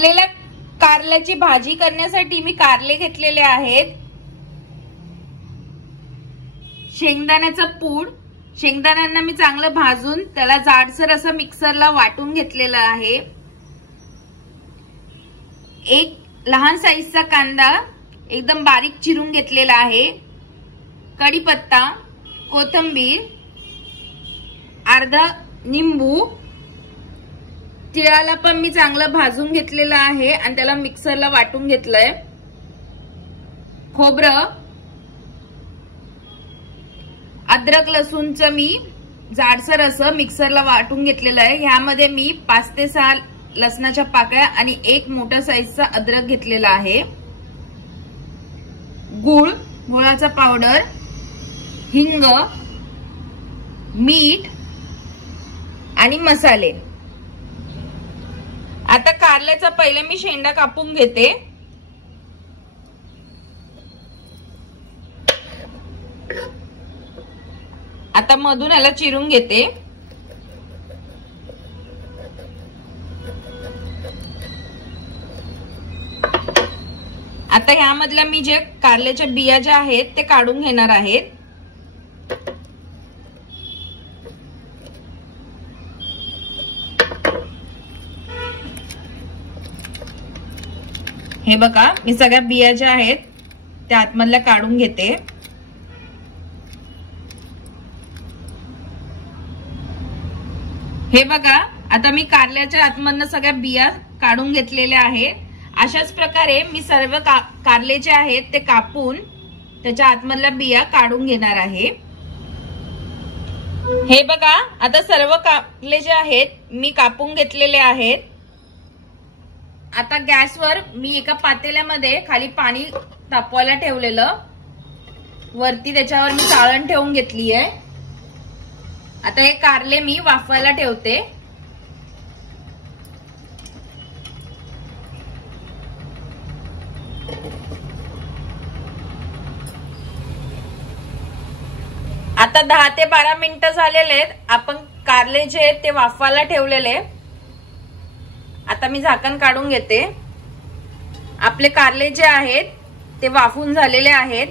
भाजलेल्या कारल्याची भाजी करण्यासाठी मी कारले घेतलेले आहेत, शेंगदाण्याचं पूड, शेंगदाण्यांना मी चांगलं भाजून त्याला जाडसर असं मिक्सरला वाटून घेतलेलं आहे, एक लहान साईजचा कांदा एकदम बारीक चिरून घेतलेला आहे, कढीपत्ता, कोथिंबीर, अर्धा निंबू, तिळाला पण मी चांगलं भाजून घेतलेलं आहे आणि त्याला मिक्सरला वाटून घेतलंय, खोबरं, अद्रक लसूणचं मी जाडसर असं मिक्सरला वाटून घेतलेलं आहे। ह्यामध्ये मी 5 ते 6 लसणाच्या पाकळ्या आणि एक मोठा साईजचा अद्रक घेतलेला आहे, गूळ, गुळाचा पावडर, हिंग, मीठ आणि मसाले। आता कारल्याचा पहिले मी शेंडा कापून घेते। आता मधून याला चिरून घेते। आता ह्यामधल्या मी जे कारल्याच्या बिया ज्या आहेत ते काढून घेणार आहेत। हे बघा, मी सगळ्या बिया ज्या आहेत त्या आतमधल्या काढून घेते। हे बघा, आता मी कारल्याच्या आतमधनं सगळ्या बिया काढून घेतलेल्या आहेत। अशाच प्रकारे मी सर्व कारले जे आहेत ते कापून त्याच्या आतमधल्या बिया काढून घेणार आहे। हे बघा, आता सर्व कारले जे आहेत मी कापून घेतलेले आहेत। आता गॅसवर मी एका पातेल्यामध्ये खाली पाणी तापवायला ठेवलेलं, वरती त्याच्यावर मी चाळण ठेवून घेतली आहे। आता हे कारले मी वाफवायला ठेवते। आता 10 ते 12 मिनिटं झालेले आहेत। आपण कारले जे आहेत ते वाफवायला ठेवलेले। आता मी झाकण काढून घेते। आपले कारले जे आहेत ते वाफून झालेले आहेत।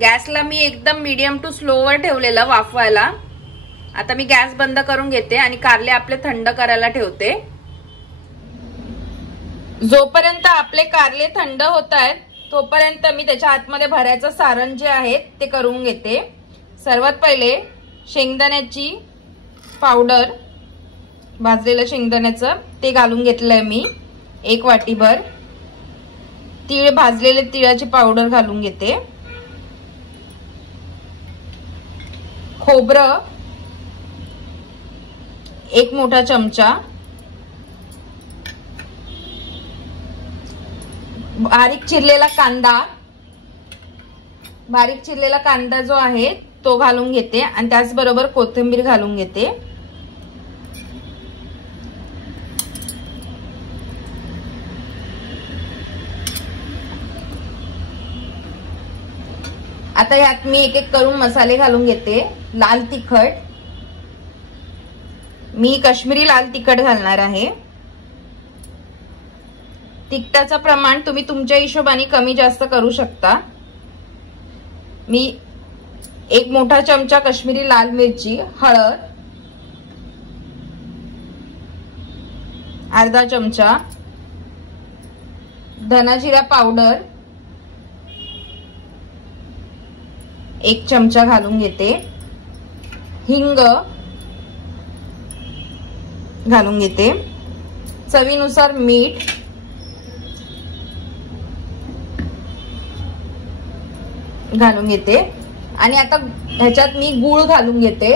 गॅसला मी एकदम मीडियम टू स्लो वर ठेवलेलं वाफवायला। आता मी गॅस बंद करून घेते आणि कारले आपले थंड करायला ठेवते। जोपर्यंत आपले कारले थंड होत आहेत तोपर्यंत मी त्याच्या आतमध्ये भरायचं सारण जे आहे ते करून घेते। सर्वात पहिले शेंगदाण्याची पावडर, भाजलेलं शेंगदाण्याचं ते घालून घेतलंय मी 1 वाटीभर। तीळ, भाजलेले तिळाची पावडर घालून घेते। खोबरं 1 मोठा चमचा, बारीक चिरलेला कांदा, बारीक चिरलेला कांदा जो आहे तो घालून घेते आणि त्याचबरोबर कोथिंबीर घालून घेते। आता यात मी एक एक करून मसाले घालून घेते। लाल तिखट, मी काश्मीरी लाल तिखट घालणार आहे। तिखटाचं प्रमाण तुम्ही तुमच्या हिशोबाने कमी जास्त करू शकता। मी 1 मोठा चमचा काश्मीरी लाल मिरची, हळद अर्धा चमचा, धना जिरा पावडर 1 चमचा घालून घेते, हिंग घालून घेते, चवीनुसार मीठ, घालून घेते आणि आता ह्याच्यात मी गूळ घालून घेते।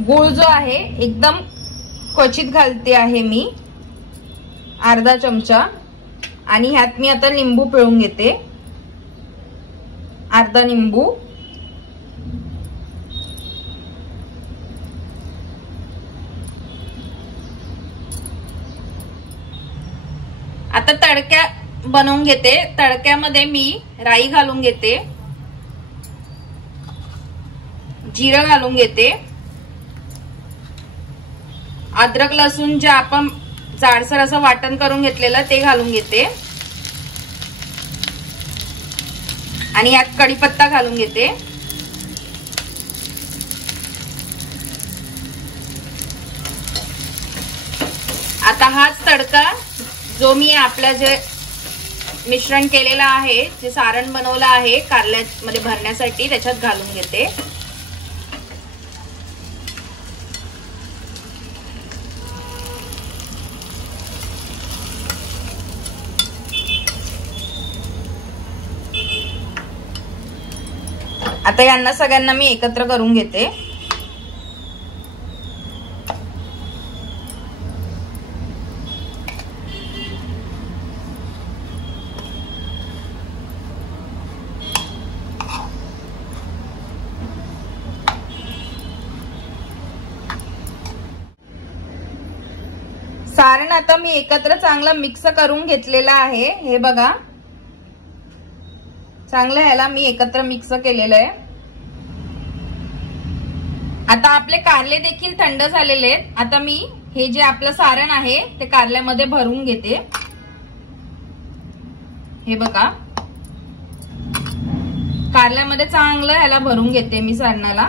गूळ जो आहे एकदम क्वचित घालते आहे मी, अर्धा चमचा, आणि ह्यात मी आता लिंबू पिळून घेते, अर्धा लिंबू। आता तडक्या बनवून घेते। तडक्यामध्ये मी राई घालून घेते, जिरं घालून घेते, अद्रक लसूण जे आपण जाडसर असं वाटण करून घेतलेलं ते घालून घेते आणि यात कढीपत्ता घालून घेते। आता हाच तडका जो मी आपलं जे मिश्रण केलेलं आहे, जे सारण बनवलं आहे कारल्यामध्ये भरण्यासाठी, त्याच्यात घालून घेते। आता यांना सगळ्यांना मी एकत्र करून घेते। सारण आता मी एकत्र चांगलं मिक्स करून घेतलेलं आहे। हे बघा, चांगलं ह्याला मी एकत्र मिक्स केलेलं आहे। आता आपले कारले देखील थंड झालेले आहेत। आता मी हे जे आपलं सारण आहे ते कारल्यामध्ये भरून घेते। हे बघा, कारल्यामध्ये चांगलं ह्याला भरून घेते मी सारणाला।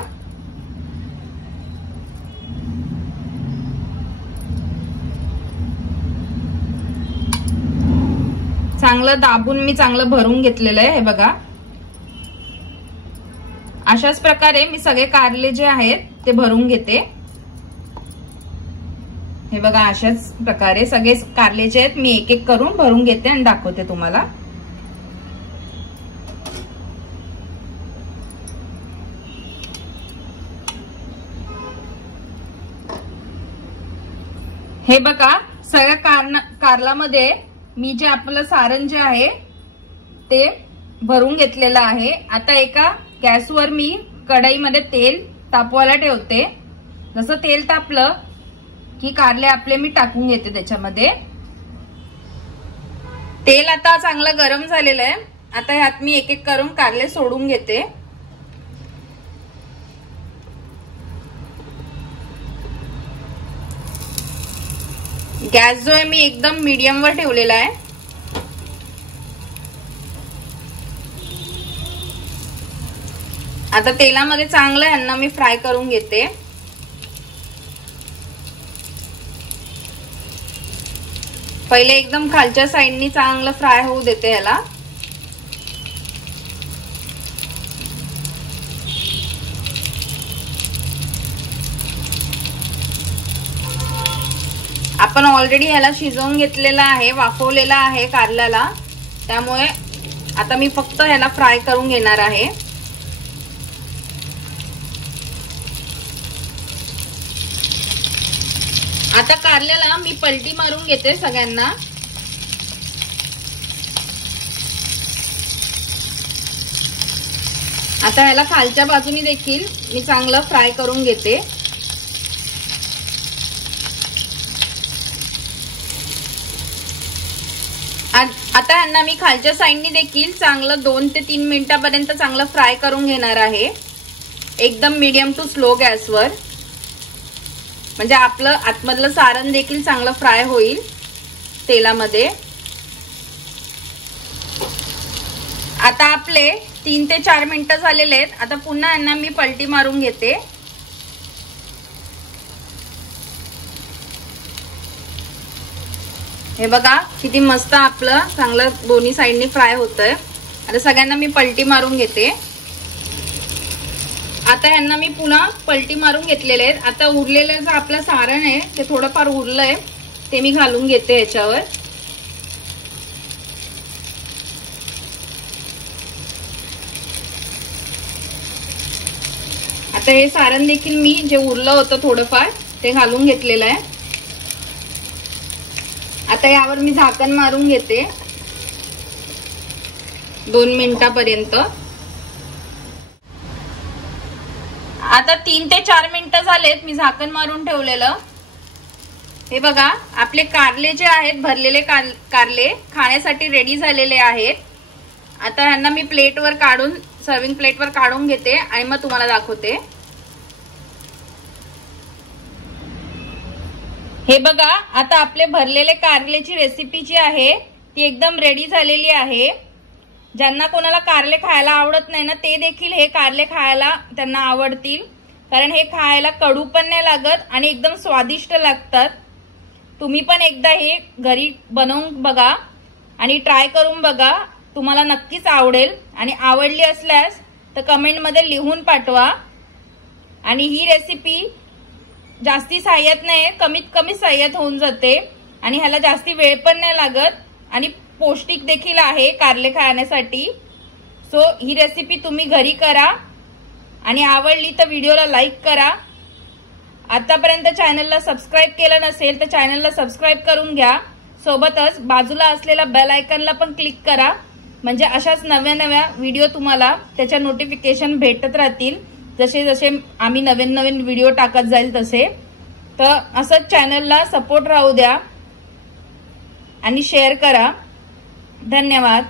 चांगलं दाबून मी चांगलं भरून घेतलेलं आहे। हे बघा, अशाच प्रकारे मी सगळे कारले जे आहेत ते भरून घेते। हे बघा, अशाच प्रकारे सगळे कारले जे आहेत मी एक एक करून भरून घेते आणि दाखवते तुम्हाला। हे बघा, सगळ्या कारल्यामध्ये मी जे आपलं सारण जे आहे ते भरून घेतलेलं आहे। आता एका गॅसवर मी कढईमध्ये तेल तापवायला ठेवते। जसं तेल तापलं की कारले आपले मी टाकून घेते त्याच्यामध्ये। तेल आता चांगलं गरम झालेलं आहे। आता ह्यात मी एक एक करून कारले सोडून घेते। गॅस जो आहे मी एकदम मीडियम वर ठेवलेला आहे। आता तेलामध्ये चांगलं ह्यांना मी फ्राय करून घेते। पहिले एकदम खालच्या साईडनी चांगलं फ्राय होऊ देते ह्याला। आपण ऑलरेडी ह्याला शिजवून घेतलेला आहे, वाफवलेला आहे कारल्याला, त्यामुळे आता मी फक्त ह्याला फ्राय करून घेणार आहे। आता कारल्याला मी पलटी मारून घेते सगळ्यांना। आता ह्याला खालच्या बाजूनी देखील मी चांगलं फ्राय करून घेते। आता ह्यांना मी खालच्या साईडनी देखील चांगलं 2 ते 3 मिनिटांपर्यंत चांगलं फ्राय करून घेणार आहे, एकदम मीडियम टू स्लो गॅसवर, म्हणजे आपलं आतमधलं सारण देखील चांगलं फ्राय होईल तेलामध्ये। आता आपले 3 ते 4 मिनिटं झालेले आहेत। आता पुन्हा यांना मी पलटी मारून घेते। हे बघा, किती मस्त आपलं चांगलं दोन्ही साइडनी फ्राय होतंय। आता सगळ्यांना मी पलटी मारून घेते। आता यांना मी पुन्हा पलटी मारून घेतलेले आहेत। आता उरलेलं जे आपलं सारण आहे ते थोडंफार उरलंय, ते मी घालून घेते याच्यावर। आता हे सारण देखील मी जे उरलं होतं थोडंफार ते घालून घेतलेलं आहे। आता यावर मी झाकण मारून घेते 2 मिनिटांपर्यंत। आता 3 ते 4 मिनिटं झालेत मी झाकण मारून ठेवलेलं। हे बघा, आपले कारले जे आहेत, भरलेले कारले खाण्यासाठी रेडी झालेले आहेत। आता ह्यांना मी प्लेटवर काढून, सर्विंग प्लेटवर काढून घेते आणि मग तुम्हाला दाखवते। हे बघा, आता आपले भरलेले कारल्याची रेसिपी जी आहे ती एकदम रेडी झालेली आहे। ज्यांना कोणाला कारले खायला आवडत नाही ना, ते देखील हे कारले खायला त्यांना आवडतील, कारण हे खायला कडू पण नाही लागत आणि एकदम स्वादिष्ट लागतात। तुम्ही पण एकदा हे घरी बनवून बघा आणि ट्राय करून बघा, तुम्हाला नक्कीच आवडेल। आणि आवडली असल्यास तर कमेंट मध्ये लिहून पाठवा। आणि ही रेसिपी जास्ती साह्यात नाही, कमीत कमी साह्यात होऊन जाते आणि ह्याला जास्ती वेळ पण नाही लागत आणि पौष्टिक देखील आहे कारले खाण्यासाठी। सो ही रेसिपी तुम्ही घरी करा आणि आवडली तर व्हिडिओला लाईक करा। आतापर्यंत चॅनलला सबस्क्राइब केलं नसेल तर चॅनलला सबस्क्राइब करून घ्या। सोबतच बाजूला असलेला बेल आयकॉनला पण क्लिक करा, म्हणजे अशाच नव्या नव्या व्हिडिओ तुम्हाला त्याच्या नोटिफिकेशन भेटत राहतील, जसे जसे आम्ही नवीन नवीन व्हिडिओ टाकत जाईल तसे। तर असंच चॅनलला सपोर्ट राहू द्या आणि शेअर करा। धन्यवाद।